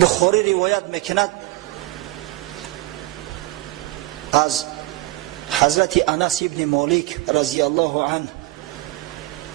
بخاری روایت میکند از حضرت انس ابن مالک رضی الله عنه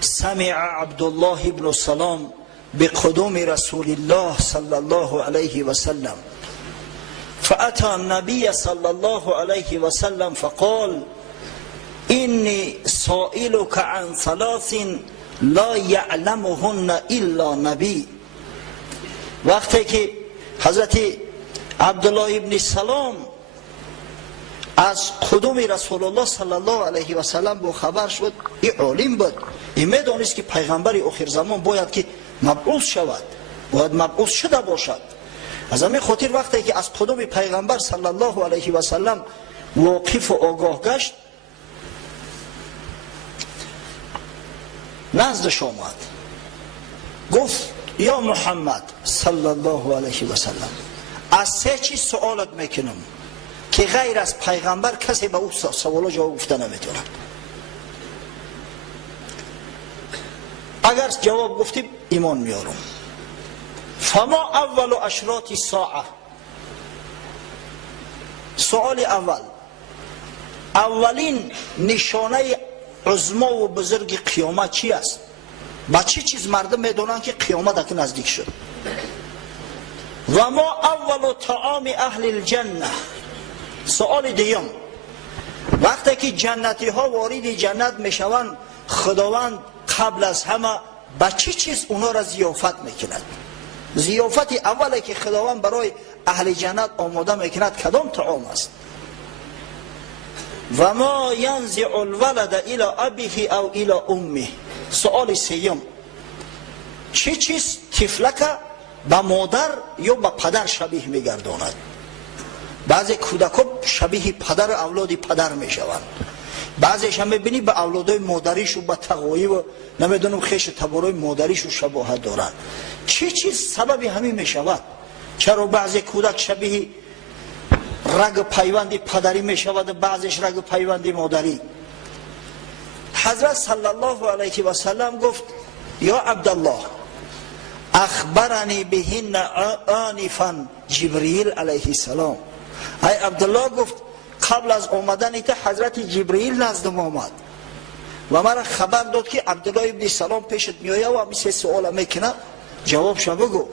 سمع عبدالله ابن سلام بقدوم رسول الله صلی الله علیه و سلم فأتى النبي صلى الله عليه وسلم فقال إني سائلك عن ثلاث لا يعلمهن إلا نبي. وقتی که حضرت عبدالله ابن سلام از قدوم رسول الله صلی الله علیه و سلم با خبر شد، این عالم بود، این میدانست که پیغمبر آخر زمان باید که مبعوث شود، باید مبعوث شده باشد. از همین خاطر وقتی که از قدوم پیغمبر صلی الله علیه و سلم واقف و آگاه گشت، نزدش آمد، گفت یا محمد صلی الله علیه و سلم، از سه چیز سوالت میکنم که غیر از پیغمبر کسی به اون سوالا جواب گفته نمیتونه. اگر جواب گفتیم ایمان میارم. فما اول اشراط الساعه. سوال اول، اولین نشانه عظما و بزرگ قیامت چی است؟ با چه چیز مردم میدونن که قیامت اکنون نزدیک شد؟ و ما اول طعام اهل الجنه. سوال دیگم، وقتی که جنتی ها وارد جنت میشوند، خداوند قبل از همه با چه چیز اونا را ضیافت میکند؟ ضیافت اولی که خداوند برای اهل جنت آماده میکند کدام طعام است؟ و ما ینزع الولد الى ابیه او الى امه. سوال سوم، چه چیز طفلک به مادر یا به پدر شبیه میگرداند؟ بعضی کودکان شبیه پدر اولاد پدر میشوند، بعضیش هم میبینی به اولادای مادریش و به تقوی و نمیدونم خیش تبارای مادریش و شباهت دارند. چه چیز سبب همین میشود؟ چرا بعضی کودک شبیه رگ پیوندی پدری میشود، بعضیش رگ پیوندی مادری؟ حضرت صلی الله علیه و سلم گفت یا عبدالله اخبرنی بهن آنفا جبرئیل علیه السلام. ای عبدالله، گفت قبل از آمدن ته حضرت جبرئیل نزدم آمد و مرا خبر داد که عبدالله ابن سلام پیشت میآید و مثل سوال میکنه، جوابش بگو.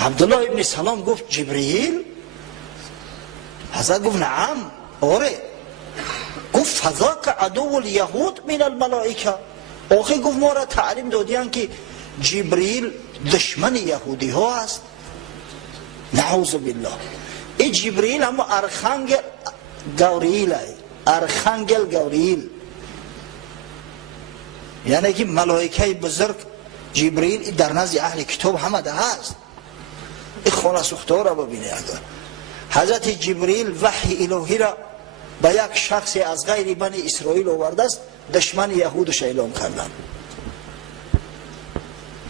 عبدالله ابن سلام گفت جبرئیل؟ حضرت گفت نعم، آره. گفت فذاک عدو الیهود من الملائکه. آخه گفت ما را تعلیم دادیان که جبرئیل دشمن یهودی ها است. نعوذ بالله. این جبرئیل اما ارخانگل گوریل است، ارخانگل گوریل، یعنی که ملائکه بزرگ جبرئیل در نزد اهل کتاب همه ده هست. این خانه سوخته را ببینه. اگر حضرت جبرئیل وحی الهی را به یک شخص از غیر بنی اسرائیل آورده است، دشمن یهودش اعلام کردن.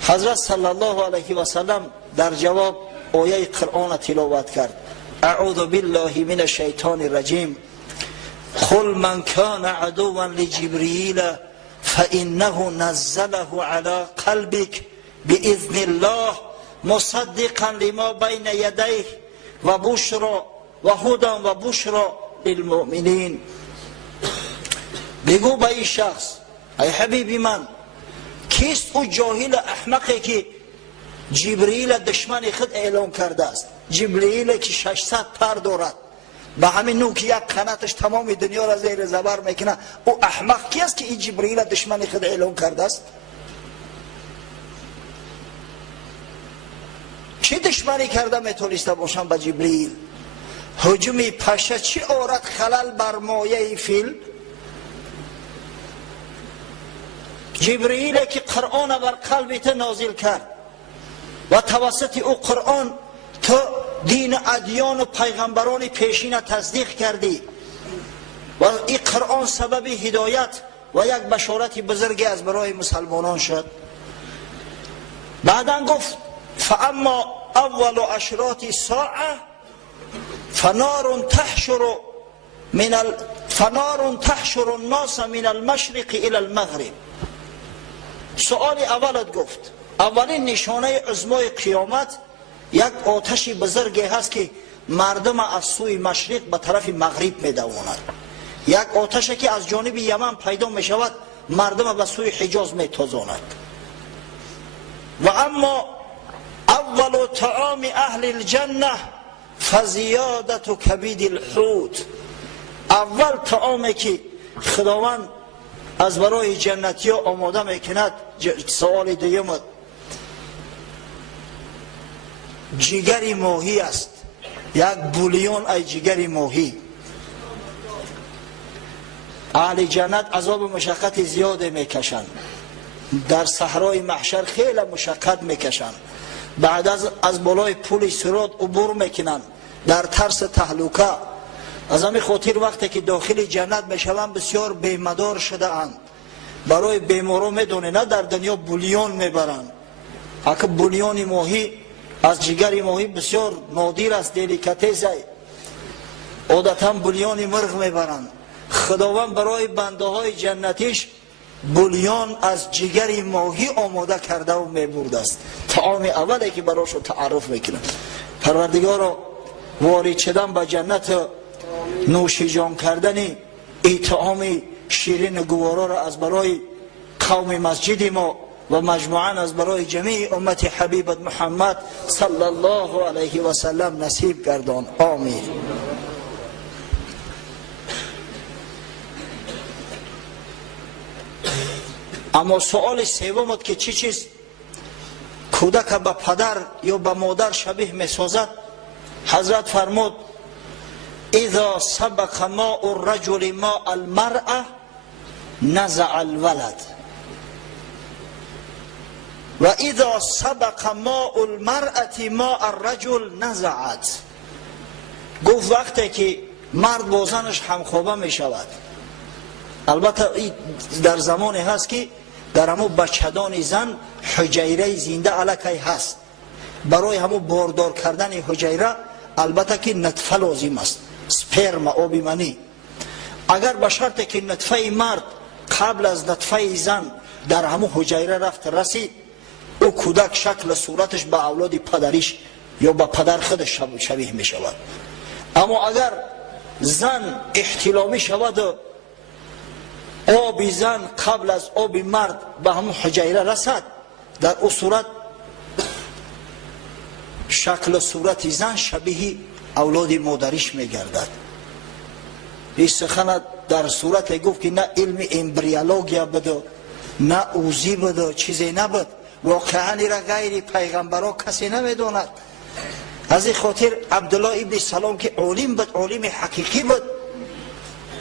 حضرت صلی الله علیه و سلم در جواب آیه قرآن تلاوت کرد، اعوذ بالله من الشیطان الرجیم، قل من کان عدوا لجبرئیل فانه نزله علی قلبک باذن الله مصدقا لما بین یدیه و بشرا و هدی و بشرا للمؤمنین. بگو به این شخص، ای حبیبی من، کیست او جاهل احمقی که جبرئیل دشمن خود اعلام کرده است؟ جبرئیل که 600 پر دارد، به همین نوع که یک قناتش تمام دنیا را زیر زبر میکنه، او احمق کی است که این جبرئیل دشمن خود اعلام کرده است؟ چه دشمنی کرده میتونسته باشم به جبرئیل؟ هجوم پشه چی آورد خلل بر مایه فیل؟ جبرئیل که قرآن بر قلبت نازل کرد و توسط او قرآن تو دین ادیان و پیغمبران پیشین تصدیق کردی و این قرآن سبب هدایت و یک بشارت بزرگی از برای مسلمانان شد. بعدا گفت فاما اول اشراط الساعه فنار تحشر الناس من المشرق الى المغرب. سؤال اولت گفت اولین نشانه عظمای قیامت یک آتش بزرگی هست که مردم از سوی مشرق به طرف مغرب میدواند. یک آتش که از جانب یمن پیدا می شود، مردم به سوی حجاز می تازاند. و اما اول طعام اهل الجنه فزیادت کبید الحوت، اول طعامی که خداوند از برای جنتی ها آماده میکند، سوال دیگه جگر ماهی است. یک بولیون ای جگر ماهی. اهل جنت عذاب مشقت زیاده میکشند، در صحرای محشر خیلی مشقت میکشند، بعد از بالای پل صراط عبور میکنند در ترس تهلکه. از همین خاطر وقتی که داخل جنت میشوند بسیار بیمدار شده اند. برای بیمارا میدونه نه در دنیا بولیون میبرند، اگه بولیون ماهی از جگر ماهی بسیار نادر است، دلیکاتس است، عادتا بولیون مرغ میبرند. خداوند برای بنده های جنتیش بولیون از جگر ماهی آماده کرده و میبرده است. طعام اولی که براشو تعارف میکنه. پروردگارا وارد شدن به جنت، نوشیجان کردن ای طعام شیرین گوارا را از برای قوم مسجد ما و مجموعاً از برای جمیع امت حبیبت محمد صلی الله علیه و سلم نصیب گردان. آمین. اما سوال سوم که چی چیز کودک به پدر یا به مادر شبیه میسازد؟ حضرت فرمود اذا سبق ماء الرجل ماء المرأة نزع الولد و اذا سبق ماء المرأة ماء الرجل نزعت. گفت وقتی که مرد با زنش همخوابه می شود، البته در زمانی هست که در همو بچه‌دان زن حجیره زنده علکی هست، برای همو باردار کردن حجیره البته که نطفه لازم است، سپرم آبی منی. اگر به شرط که نطفه مرد قبل از نطفه زن در همو حجیره رفت رسید، او کودک شکل صورتش به اولاد پدریش یا به پدر خودش شبیه می شود. اما اگر زن احتلامی شود و آب زن قبل از آب مرد به همون حجیره رسد، در او صورت شکل صورت زن شبیه اولاد مادریش می گردد. این سخن در صورت گفت که نه علم امبریولوژیا بده نه اوزی بده، چیزی نبود. واقعا را غیر پیغمبرها کسی نمیداند. از این خاطر عبدالله ابن سلام که عالم بود، عالم حقیقی بود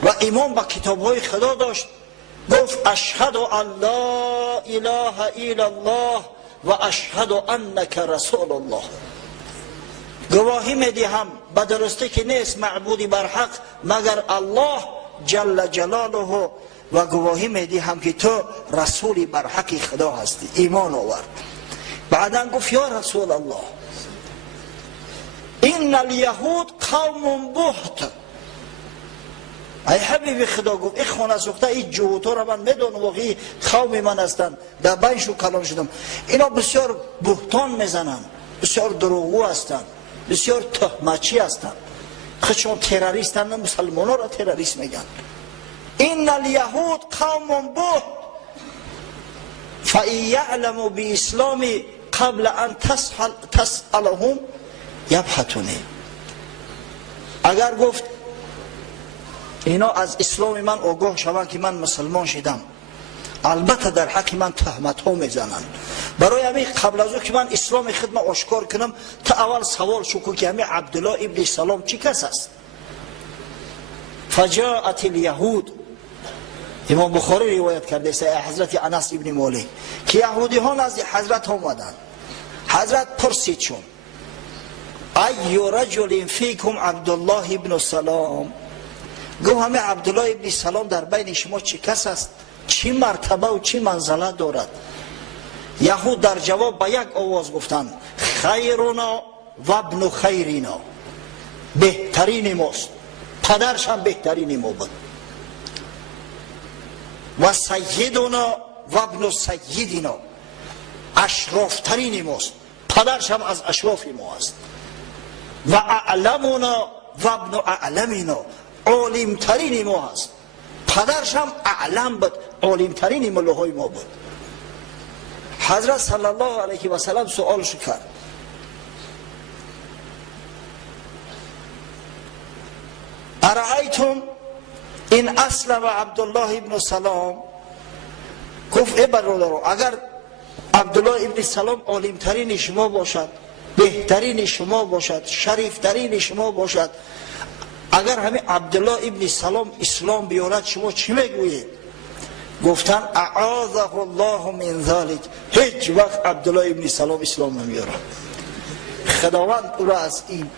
و ایمان به کتابهای خدا داشت، گفت اشهد ان لا اله الا الله و اشهد انک رسول الله. گواهی میدهم به درستی که نیست معبودی بر حق مگر الله جل جلاله و گواهی میدهم که تو رسولی بر حق خدا هستی. ایمان آورد. بعدا گفت یا رسول الله این الیهود قوم بهت. ای حبیب خدا، گفت این خانه سوخته این جوتا را من میدونم واقعی قوم من هستند، در بینشون کلام شدم. اینا بسیار بهتان میزنند، بسیار دروغگو هستند، بسیار تهمتچی هستند، خودشون تروریستند، مسلمانان را تروریست میگن. این الیهود قوم بهت فإن یعلموا باسلام قبل ان تسألهم یبهتونی. اگر گفت اینا از اسلام من آگاه شوند که من مسلمان شدم، البته در حق من تهمت ها میزنند. برای همین قبل از او که من اسلام خود من آشکار کنم، تا اول سوال شو که همین عبدالله ابن سلام چی کس است؟ فجاءت الیهود، امام بخاری روایت کرده است حضرت انس ابن مالک که یهودی ها نزد حضرت آمدند. حضرت پرسید چون ای رجل فیکم عبدالله ابن سلام، گفت همه عبدالله ابن سلام در بین شما چی کس است، چی مرتبه و چی منزله دارد؟ یهود در جواب با یک آواز گفتند خیرنا و ابن خیرنا، بهترین ماست، پدرش هم بهترین ما بود. و سیدنا و ابن سیدنا، اشرافترین ماست، پدرش هم از اشراف ما است. و اعلمنا و ابن اعلمنا، عالمترین ما است. پدرش هم اعلم بود، عالمترین ملوهای ما بود. حضرت صلی الله علیه و سلم سوالش کرد، ارأیتم این اسلم عبدالله ابن سلام، گفت ای برادران اگر عبدالله ابن سلام عالمترین شما باشد، بهترین شما باشد، شریفترین شما باشد، اگر همین عبدالله ابن سلام اسلام بیارد شما چی میگویید؟ گفتن اعاذه الله من ذلک، هیچ وقت عبدالله ابن سلام اسلام نمیاره. خداوند او را از این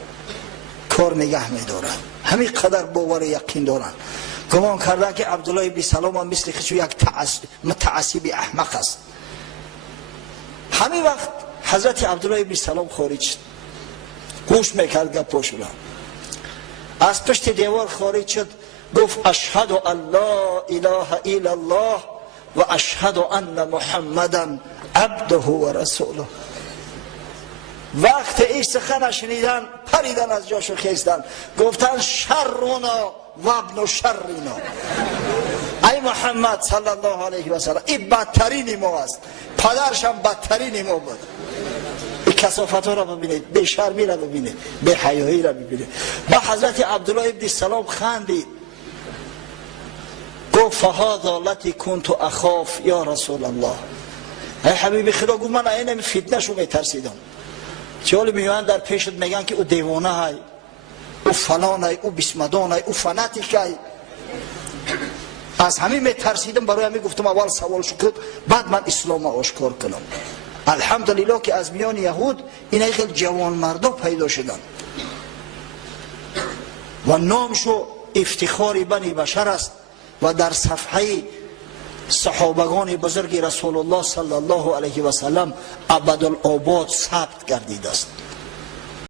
کار نگه میداره. همین قدر باور یقین دارن، گمان کردن که عبدالله ابن سلام هم مثل خودش یک متعصب احمق است. همین وقت حضرت عبدالله ابن سلام خارج شد، گوش میکرد گپاشو را، از پشت دیوار خارج شد، گفت اشهد ان لا اله الا الله و اشهد ان محمدا عبده و رسوله. وقت این سخن شنیدن پریدن از جاشو خیستن، گفتن شرنا و ابن شرنا، ای محمد صلی الله علیه و سلم این بدترین ما است، پدرش هم بدترین ما بود. این کثافت ها را ببینید، بی شرمی را ببینید، بی حیایی را ببینید. با حضرت عبدالله ابن سلام خندید، گفت فهذا التی کنت اخاف یا رسول الله. ای حبیب خدا، گفت من این فتنه شو میترسیدم. چه میان در پیشت میگن که او دیوانه های، او فلان های، او بسمدان های، او فناتیک های. از همین میترسیدم، برای همین گفتم اول سوال شکر بعد من اسلام آشکار کنم. الحمدلله که از میان یهود این خیلی جوان مردا پیدا شدن و نامشو افتخار بنی بشر است و در صفحه صحابگان بزرگ رسول الله صلی الله علیه و سلم ابدالآباد ثبت گردیده است.